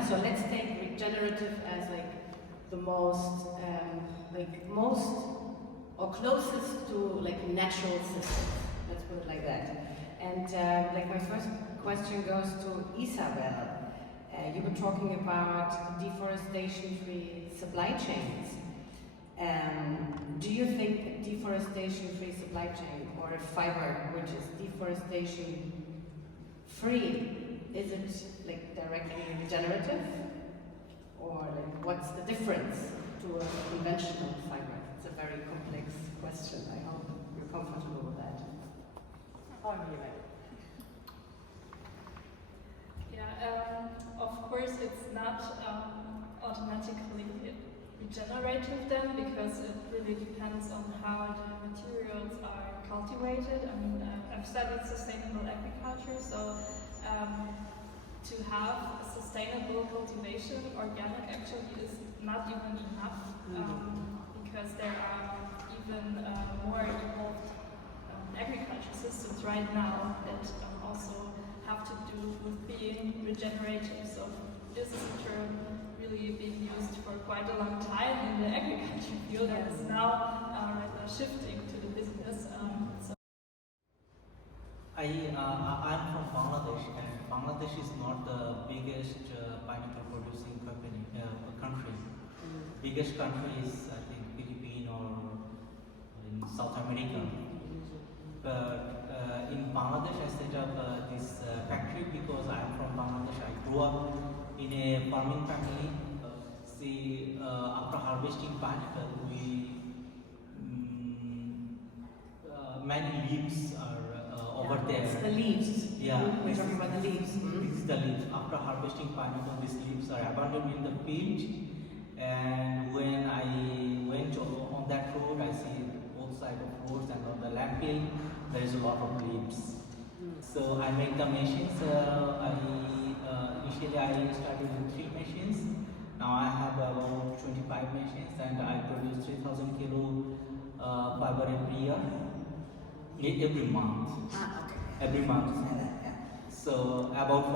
example, so let's take regenerative as like the most or closest to like natural systems. Let's put it like that. And like my first question goes to Isabel. You were talking about deforestation-free supply chains. Do you think a deforestation-free supply chain or a fiber which is deforestation-free, is it like directly regenerative? Or like what's the difference to a conventional fiber? It's a very complex question. I hope you're comfortable with that. Oh, of course it's not automatically regenerative then, because it really depends on how the materials are cultivated. I mean, I've studied sustainable agriculture, so to have a sustainable cultivation, organic actually is not even enough, because there are even more evolved agriculture systems right now that also have to do with being regenerative. So this is a term really being used for quite a long time in the agriculture field, and it's now rather shifting to the business. I'm from Bangladesh, and Bangladesh is not the biggest pineapple producing country. Biggest country is, I think, Philippines or in South America. But in Bangladesh, I set up this factory because I'm from Bangladesh. I grew up in a farming family. After harvesting pineapple, many leaves are over there. It's the leaves. Yeah. We're talking about the leaves. This is the leaves. After harvesting pineapple, these leaves are abandoned in the field. And when I went on that road, I see both sides of roads, and on the landfill, there is a lot of leaves. So I make the machines. Initially I started with 3 machines. Now I have about 25 machines, and I produce 3,000 kilo fiber every year. Every month. Okay. Every month. So about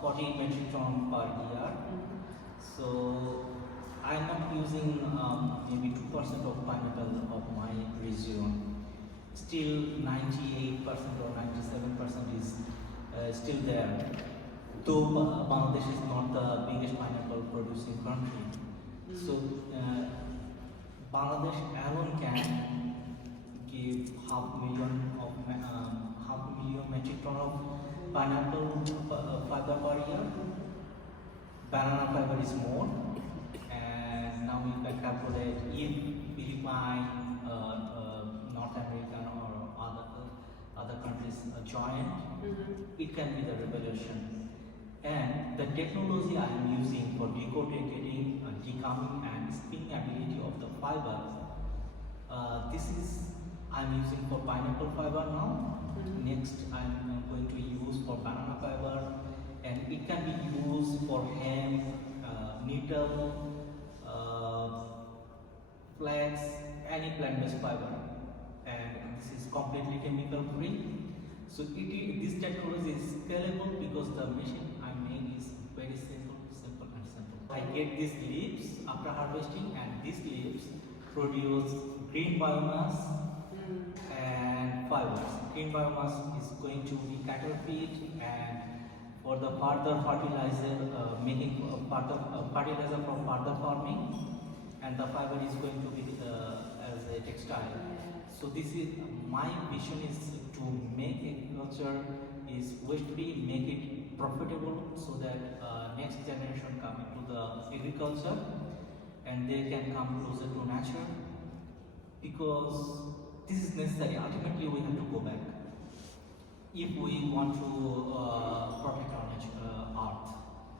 40 metric ton per year. So I'm not using maybe 2% of pineapple of my region. Still 98% or 97% is still there. Though Bangladesh is not the biggest pineapple producing country. So Bangladesh alone can give half a million metric ton of pineapple fiber per year. Banana fiber is more, and now we can calculate if Philippines, North American or other countries join, it can be the revolution. And the technology I am using for decorating, decumming and spinning ability of the fiber, I'm using for pineapple fiber now. Next I'm going to use for banana fiber, and it can be used for hemp, needle, flax, any plant-based fiber, and this is completely chemical free. So this technology is scalable because the machine I make is very simple. I get these leaves after harvesting, and these leaves produce green biomass and fibers. Green biomass is going to be cattle feed, and for the further fertilizer, making fertilizer from further farming, and the fiber is going to be as a textile. So this is my vision, is to make agriculture is waste-free, make it profitable, so that next generation come into the agriculture and they can come closer to nature, because this is necessary. Ultimately, we have to go back if we want to protect our earth.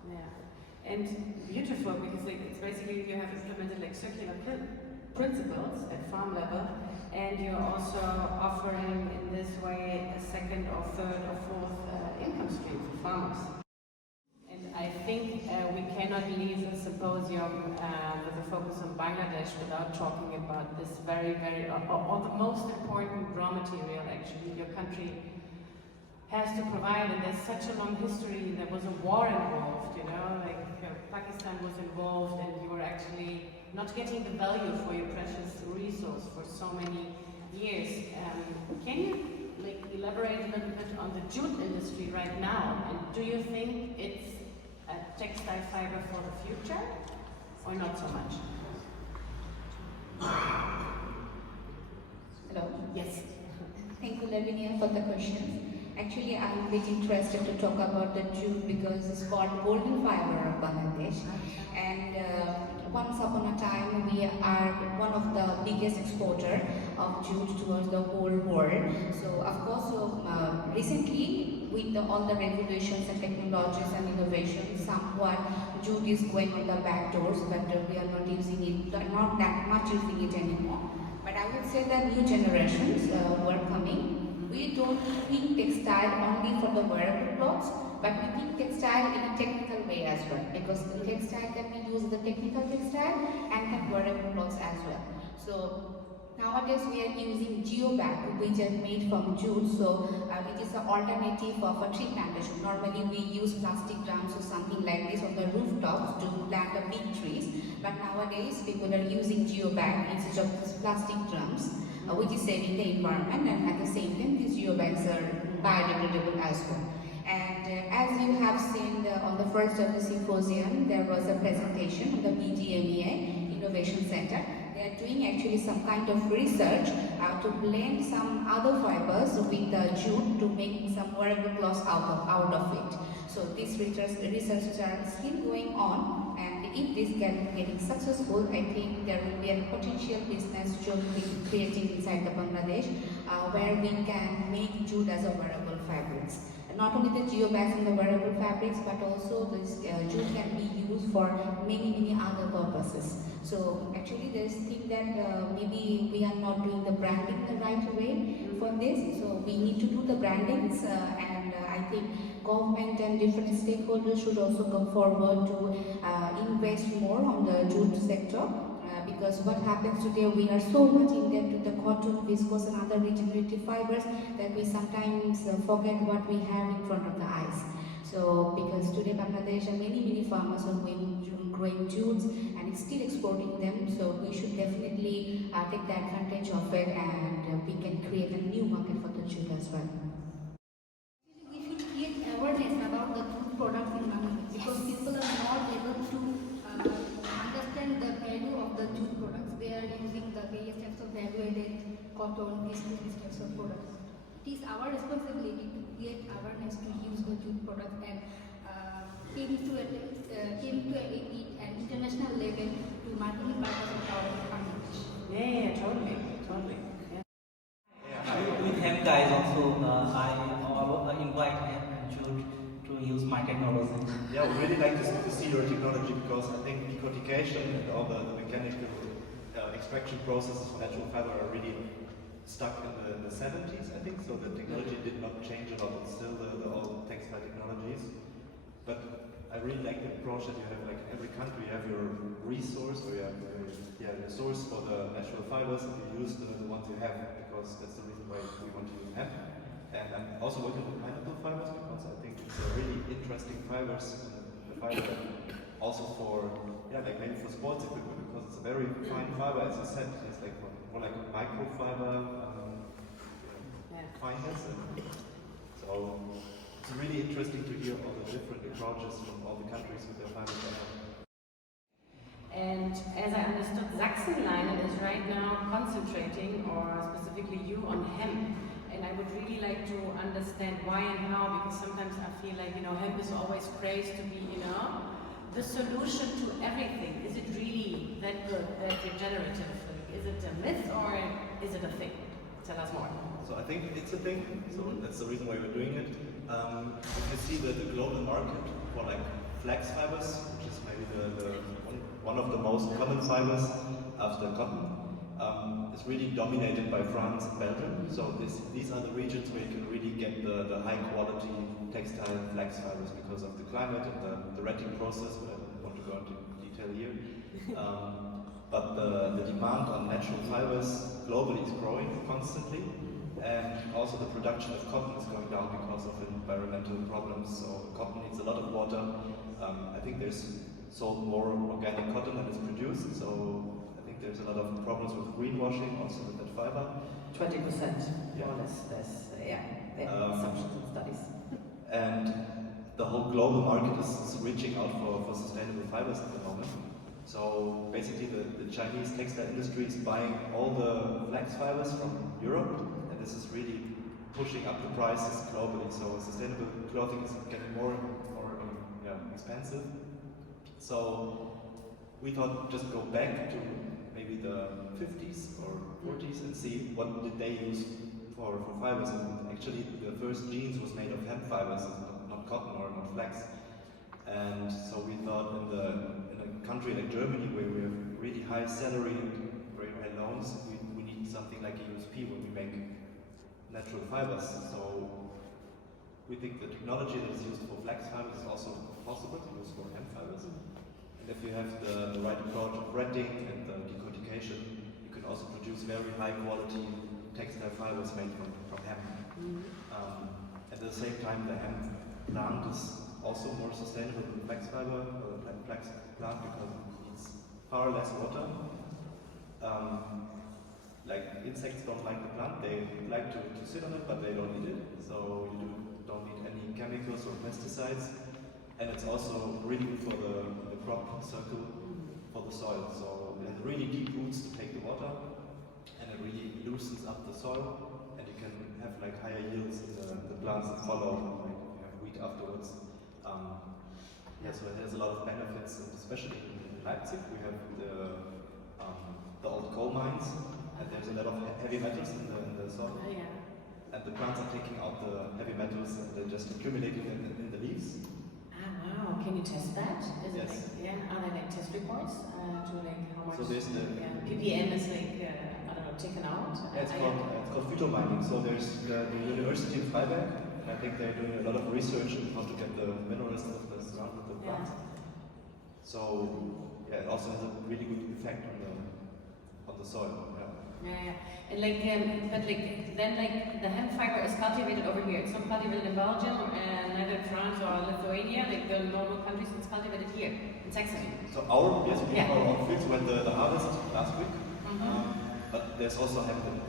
Yeah, and beautiful, because like it's basically you have implemented like circular principles at farm level, and you're also offering in this way a second or third or fourth income stream for farmers. And I think we cannot leave the symposium with a focus on Bangladesh without talking about this very, or the most important raw material actually your country has to provide, and there's such a long history. There was a war involved, you know, like Pakistan was involved, and you were actually not getting the value for your precious resource for so many years. Can you like elaborate a little bit on the jute industry right now, and do you think it's a textile fiber for the future, or not so much? Hello. Yes. Thank you, Lavinia, for the question. Actually, I'm very interested to talk about the jute because it's called golden fiber of Bangladesh. And once upon a time, we are one of the biggest exporter of jute towards the whole world. So, of course, recently, with all the regulations and technologies and innovations, somewhat jute is going on the back doors, but we are not using it, not that much using it anymore. But I would say that new generations who are coming, we don't think textile only for the wearable clothes, but we think textile in a technical way as well, because the textile can be used the technical textile and can wearable clothes as well. So nowadays we are using geobag, which is made from jute, so it is an alternative of a tree plantation. Normally we use plastic drums or something like this on the rooftops to plant the big trees, but nowadays people are using geobag instead of these plastic drums, which is saving the environment, and at the same time these geobags are biodegradable as well. And as you have seen on the first of the symposium, there was a presentation of the BDMEA Innovation Center. They are doing actually some kind of research to blend some other fibers with the jute to make some wearable cloths out of it. So these researches are still going on, and if this can getting successful, I think there will be a potential business jute creating inside the Bangladesh, where we can make jute as a wearable fabrics. Not only the geobags and the wearable fabrics, but also this jute can be used for many other purposes. So actually there's thing that maybe we are not doing the branding the right way for this. So we need to do the brandings, and I think government and different stakeholders should also come forward to invest more on the jute sector. Because what happens today, we are so much in debt to the cotton, viscose and other regenerative fibers that we sometimes forget what we have in front of the eyes. So because today Bangladesh and many farmers are growing jutes and still exporting them, so we should definitely take the advantage of it, and we can create a new market for the jute as well. We should create awareness about the jute products in Bangladesh, because people are not able to understand the value of the jute products. They are using the various types of value-added cotton, these types of products. It is our responsibility to create awareness to use the jute products, and came to it at international level to marketing purpose of our Bangladesh. Yeah, totally. With him guys also, I invite him and Jude to use my technology. Yeah, we really like to see your technology, because I think decortication and all the mechanical extraction processes for natural fiber are really stuck in the 70s, I think. So the technology did not change a lot. It's still the old textile technologies. But I really like the approach that you have, like every country you have your resource, or you have your source for the natural fibers, and you use the ones you have, because that's the reason why we want to use hemp. And I'm also working with pineapple fibers, because I think it's a really interesting fibers, the fiber also for, like maybe for sports equipment, because it's a very fine fiber, as you said. It's like more like a microfiber fineness. So it's really interesting to hear all the different approaches from all the countries with their fibers. And as I understood, Sachsen-Leinen is right now concentrating, or specifically you, on hemp. And I would really like to understand why and how, because sometimes I feel like, hemp is always praised to be, the solution to everything. Is it really that good, that regenerative? Is it a myth, or is it a thing? Tell us more. So I think it's a thing, so that's the reason why we're doing it. If you see the global market for like flax fibers, which is maybe one of the most common fibers after cotton, is really dominated by France and Belgium. So these are the regions where you can really get the high quality textile flax fibers, because of the climate and the retting process, but I don't want to go into detail here. But the demand on natural fibers globally is growing constantly, And also the production of cotton is going down because of environmental problems. So cotton needs a lot of water. I think there's sold more organic cotton than is produced. So I think there's a lot of problems with greenwashing also with that fiber. 20%, Yeah. more or less. Assumptions and studies. And the whole global market is reaching out for sustainable fibers at the moment. So basically the Chinese textile industry is buying all the flax fibers from Europe, and this is really pushing up the prices globally. So sustainable clothing is getting more and more expensive. So we thought just go back to maybe the 50s or 40s and see what did they use for fibers. And actually the first jeans was made of hemp fibers, not cotton or not flax. And so we thought in a country like Germany, where we have really high salary and very high loans, we need something like a USP when we make natural fibers. So we think the technology that is used for flax fibers is also possible to use for hemp fibers. And if you have the right approach of retting and the decodification, you can also produce very high quality textile fibers made from hemp. At the same time, the hemp plant is also more sustainable than flax fiber, or the flax plant, because it needs far less water. Like insects don't like the plant, they like to sit on it, but they don't eat it. So you don't need any chemicals or pesticides. And it's also really good for the crop circle, for the soil. So it has really deep roots to take the water, and it really loosens up the soil, and you can have like higher yields in the plants that follow, like you have wheat afterwards. So it has a lot of benefits, and especially in Leipzig we have the old coal mines, and there's a lot of heavy metals in the soil. And the plants are taking out the heavy metals and they're just accumulating in the leaves. Wow, can you test that? Is Yes. it like, are there like test reports to like how much So there's the ppm is like, I don't know, taken out? it's called phytomining. So there's the University of Freiberg, and I think they're doing a lot of research on how to get the minerals that surround the plants. So yeah, it also has a really good effect on the soil. And like, but like, then like the hemp fiber is cultivated over here. It's not cultivated in Belgium, and neither in France or Lithuania, like the normal countries. It's cultivated here in Saxony. So we have our own fields. We had the harvest last week, but there's also hemp in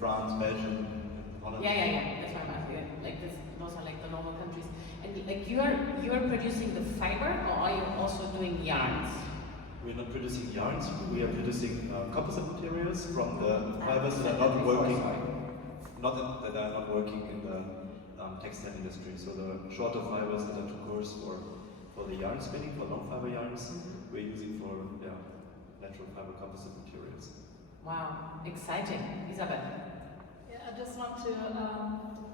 France, Belgium, Holland. That's what I'm asking. Like this, those are like the normal countries. And like you are producing the fiber, or are you also doing yarns? We're not producing yarns. We are producing composite materials from the fibers that are not working, that are not working in the textile industry. So the shorter fibers that are too coarse for the yarn spinning, for long fiber yarns, we're using for natural fiber composite materials. Wow, exciting, Isabel. Yeah, I just want to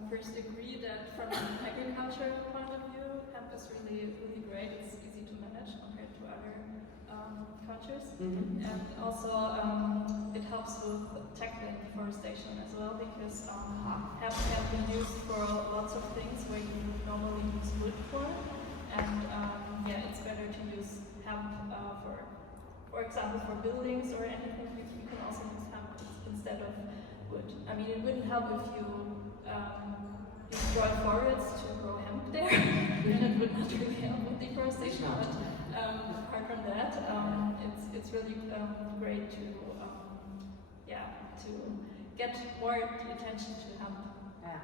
first agree that from an agricultural point of view, hemp is really great. It's easy to manage compared to other cultures, and also it helps with tackling deforestation as well, because hemp can be used for lots of things where you normally use wood for, and it's better to use hemp for example, for buildings or anything. You can also use hemp instead of wood. I mean, it wouldn't help if you destroy forests to grow hemp there, then it would not really help with deforestation. But apart from that, it's really great to get more attention to hemp. Yeah.